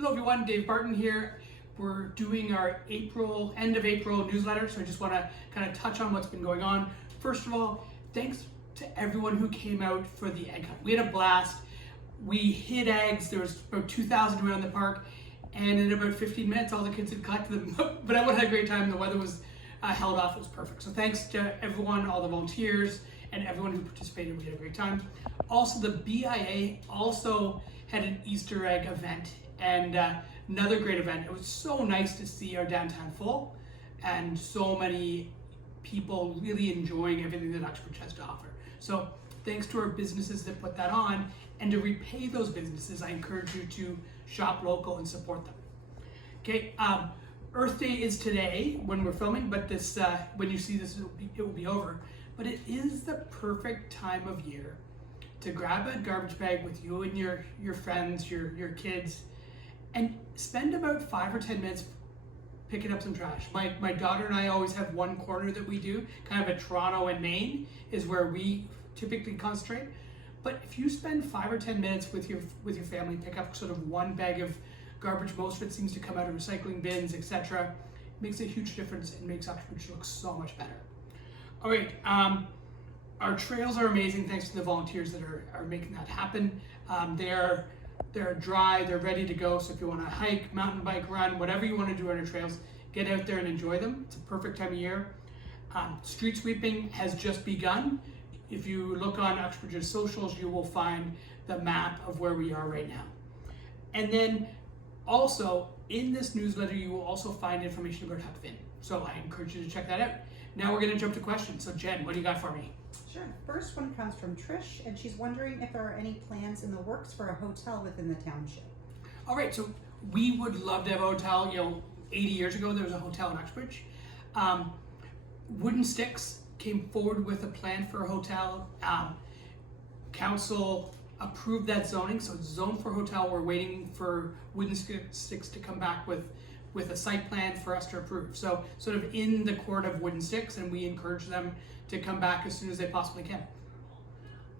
Hello everyone, Dave Barton here. We're doing our end of April newsletter, so I just want to kind of touch on what's been going on. First of all, thanks to everyone who came out for the egg hunt. We had a blast. We hid eggs. There was about 2,000 around the park, and in about 15 minutes, all the kids had collected them. But everyone had a great time. The weather was held off. It was perfect. So thanks to everyone, all the volunteers, and everyone who participated. We had a great time. Also, the BIA also had an Easter egg event, and another great event. It was so nice to see our downtown full and so many people really enjoying everything that Uxbridge has to offer. So thanks to our businesses that put that on, and to repay those businesses, I encourage you to shop local and support them. Okay, Earth Day is today when we're filming, but this when you see this, it will be over. But it is the perfect time of year to grab a garbage bag with you and your friends, your kids, and spend about 5 or 10 minutes picking up some trash. My daughter and I always have one corner that we do, kind of at Toronto and Maine is where we typically concentrate. But if you spend 5 or 10 minutes with your family, pick up sort of one bag of garbage, most of it seems to come out of recycling bins, etc. Makes a huge difference and makes Uxbridge look so much better. All right, our trails are amazing thanks to the volunteers that are making that happen. They're dry, they're ready to go, so if you want to hike, mountain bike, run, whatever you want to do on our trails, get out there and enjoy them. It's a perfect time of year. Street sweeping has just begun. If you look on Uxbridge's socials, you will find the map of where we are right now. And then also, in this newsletter, you will also find information about Huck Finn. So I encourage you to check that out. Now we're going to jump to questions. So Jen, what do you got for me? Sure. First one comes from Trish, and she's wondering if there are any plans in the works for a hotel within the township. All right, so we would love to have a hotel. 80 years ago, there was a hotel in Uxbridge. Wooden Sticks came forward with a plan for a hotel. Council approved that zoning, so it's zoned for hotel. We're waiting for Wooden Sticks to come back with a site plan for us to approve. So sort of in the court of Wooden Sticks, and we encourage them to come back as soon as they possibly can.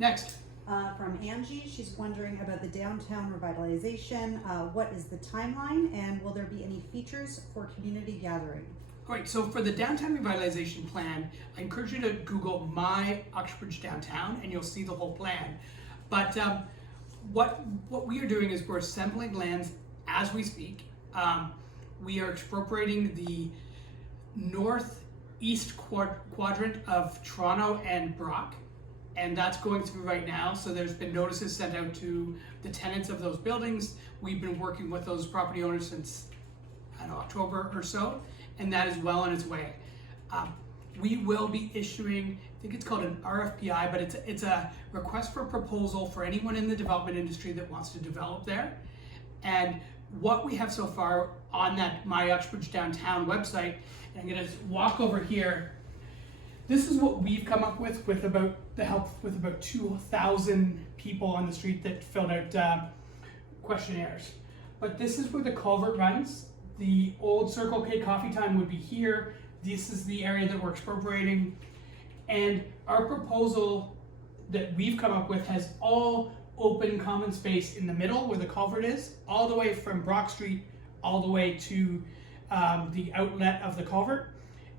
Next. From Angie, she's wondering about the downtown revitalization. What is the timeline, and will there be any features for community gathering? All right, so for the downtown revitalization plan, I encourage you to Google My Uxbridge Downtown, and you'll see the whole plan. But what we are doing is we're assembling lands as we speak. We are expropriating the northeast quadrant of Toronto and Brock, and that's going through right now. So there's been notices sent out to the tenants of those buildings. We've been working with those property owners since, I don't know, October or so, and that is well on its way. We will be issuing, I think it's called an RFPI, but it's a request for proposal for anyone in the development industry that wants to develop there. And what we have so far on that My Uxbridge Downtown website, and I'm gonna walk over here. This is what we've come up with about the help with about 2,000 people on the street that filled out questionnaires. But this is where the culvert runs. The old Circle K Coffee Time would be here. This is the area that we're expropriating. And our proposal that we've come up with has all open common space in the middle where the culvert is, all the way from Brock Street, all the way to the outlet of the culvert.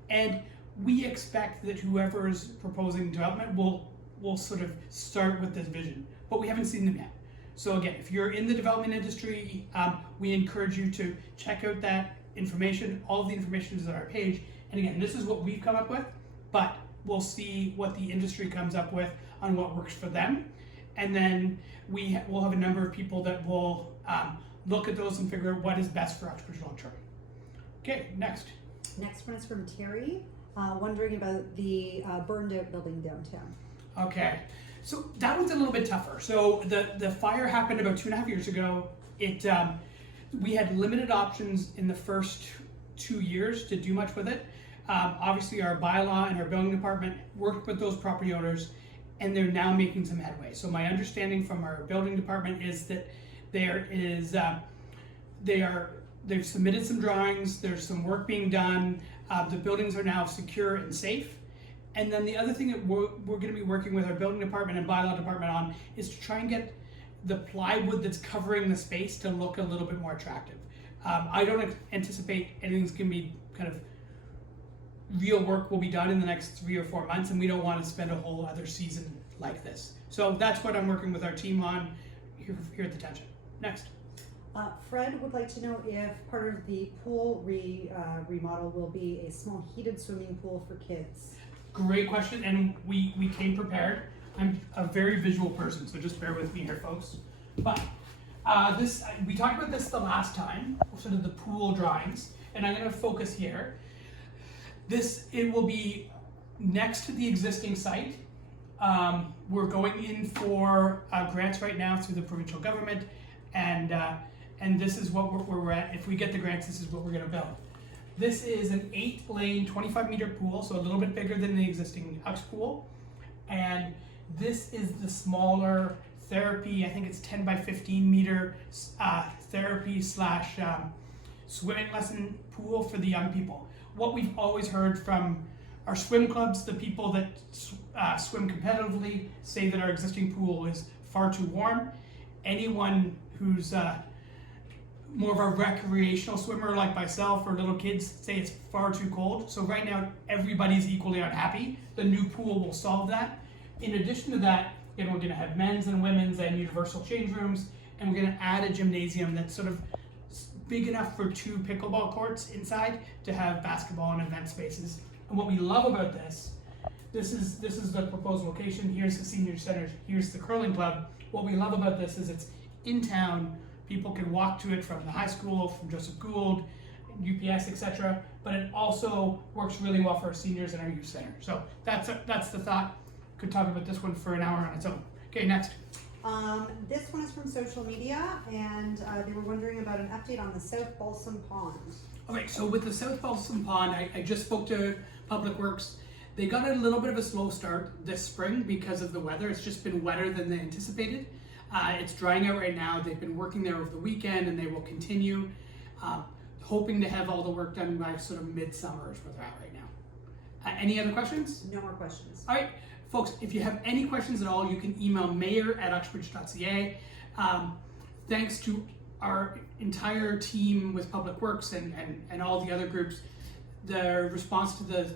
And we expect that whoever is proposing development will sort of start with this vision, but we haven't seen them yet. So again, if you're in the development industry, we encourage you to check out that information. All of the information is on our page. And again, this is what we've come up with, but we'll see what the industry comes up with on what works for them. And then we'll have a number of people that will look at those and figure out what is best for Uxbridge long term. Okay, next. Next one is from Terry, wondering about the burned out building downtown. Okay, so that one's a little bit tougher. So the fire happened about 2.5 years ago. We had limited options in the first 2 years to do much with it. Obviously our bylaw and our building department worked with those property owners, and they're now making some headway. So my understanding from our building department is that they've submitted some drawings, there's some work being done, the buildings are now secure and safe. And then the other thing that we're going to be working with our building department and bylaw department on is to try and get the plywood that's covering the space to look a little bit more attractive. I don't anticipate anything's going to be kind of real work will be done in the next 3 or 4 months, and we don't want to spend a whole other season like this. So that's what I'm working with our team on here at the Township. Next. Fred would like to know if part of the pool remodel will be a small heated swimming pool for kids. Great question, and we came prepared. I'm a very visual person, so just bear with me here, folks. But we talked about this the last time, sort of the pool drawings, and I'm going to focus here. It will be next to the existing site. We're going in for grants right now through the provincial government, and this is what we're at. If we get the grants, this is what we're going to build. This is an 8-lane, 25-meter pool, so a little bit bigger than the existing Ux pool. And this is the smaller therapy, I think it's 10 by 15 meter therapy / swimming lesson pool for the young people. What we've always heard from our swim clubs, the people that swim competitively, say that our existing pool is far too warm. Anyone who's more of a recreational swimmer like myself or little kids say it's far too cold. So right now, everybody's equally unhappy. The new pool will solve that. In addition to that, we're gonna have men's and women's and universal change rooms, and we're gonna add a gymnasium that's sort of big enough for 2 pickleball courts inside to have basketball and event spaces. And what we love about this is the proposed location. Here's the senior center, here's the curling club. What we love about this is it's in town. People can walk to it from the high school, from Joseph Gould, UPS, etc. But it also works really well for our seniors and our youth center. So that's the thought. Could talk about this one for an hour on its own. Okay, next. This one is from social media, and they were wondering about an update on the South Balsam Pond. Okay, so with the South Balsam Pond, I just spoke to Public Works. They got a little bit of a slow start this spring because of the weather. It's just been wetter than they anticipated. It's drying out right now. They've been working there over the weekend, and they will continue, hoping to have all the work done by sort of midsummer is where they're at right now. Any other questions? No more questions. All right, folks, if you have any questions at all, you can email mayor@uxbridge.ca. Thanks to our entire team with Public Works and all the other groups. The response to the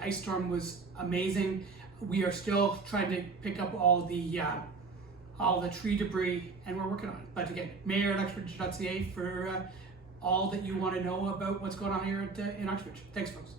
ice storm was amazing. We are still trying to pick up all the tree debris, and we're working on it. But again, mayor@uxbridge.ca for all that you want to know about what's going on here in Uxbridge. Thanks, folks.